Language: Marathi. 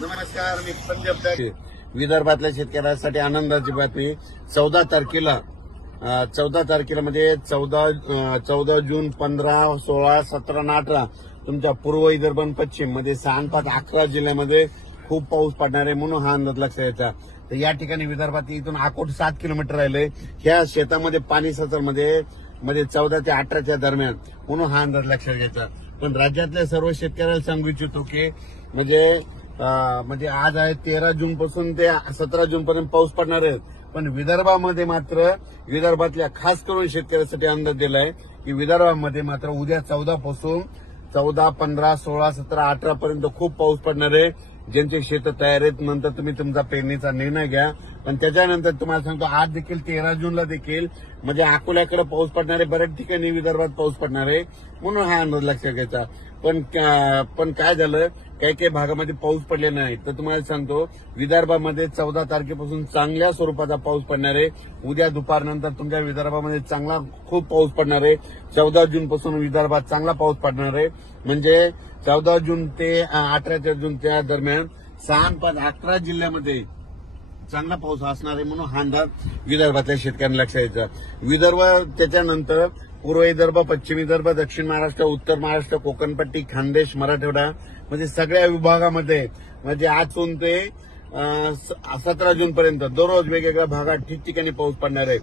नमस्कार, मी पंजाब विदर्भातल्या शेतकऱ्यांसाठी आनंदाची बातमी. 14 तारखेला म्हणजे 14 जून, 15, 16, 17 आणि 18 तुमच्या पूर्व विदर्भ आणि पश्चिम मध्ये 6, 5, 11 जिल्ह्यामध्ये खूप पाऊस पडणार आहे म्हणून हा अंदाज लक्षात यायचा. तर या ठिकाणी विदर्भात इथून अकोट 7 किलोमीटर राहिले. ह्या शेतामध्ये पाणी सचरमध्ये 14 ते 18च्या दरम्यान म्हणून हा अंदाज लक्षात घ्यायचा. पण राज्यातल्या सर्व शेतकऱ्याला सांगू इच्छितो की म्हणजे आज आहे 13 जून पासून ते 17 जून पर्यंत पाऊस पडणार आहे. पण विदर्भामध्ये मात्र विदर्भातल्या खास करून शेतकऱ्यांसाठी अंदाज दिलाय की विदर्भामध्ये मात्र उद्या 14 पासून 14, 15, 16, 17, 18 पर्यंत खूप पाऊस पडणार आहे. ज्यांचे शेत तयार आहेत नंतर तुम्ही तुमचा पेरणीचा निर्णय घ्या. पण त्याच्यानंतर तुम्हाला सांगतो आज देखील 13 जूनला देखील म्हणजे अकोल्याकडे पाऊस पडणार आहे. बऱ्याच ठिकाणी विदर्भात पाऊस पडणार आहे म्हणून हा अंदाज लक्षात घ्यायचा. पण काय झालं, काही भागामध्ये पाऊस पडले नाही. तर तुम्हाला सांगतो विदर्भामध्ये 14 तारखेपासून चांगल्या स्वरूपाचा पाऊस पडणार आहे. उद्या दुपारनंतर तुमच्या विदर्भामध्ये चांगला खूप पाऊस पडणार आहे. 14 जून पासून विदर्भात चांगला पाऊस पडणार आहे. म्हणजे 14 जून ते 18 जूनच्या दरम्यान 6, 5, 11 जिल्ह्यामध्ये चांगला पाऊस असणार आहे म्हणून हा अंदाज विदर्भातल्या शेतकऱ्यांना लक्षात यायचा. विदर्भ त्याच्यानंतर पूर्व विदर्भ, पश्चिम विदर्भ, दक्षिण महाराष्ट्र, उत्तर महाराष्ट्र, कोकणपट्टी, खानदेश, मराठवाडा म्हणजे सगळ्या विभागामध्ये म्हणजे आजपासून ते 17 जून पर्यंत दररोज वेगवेगळ्या भागात ठिकठिकाणी पाऊस पडणार आहे.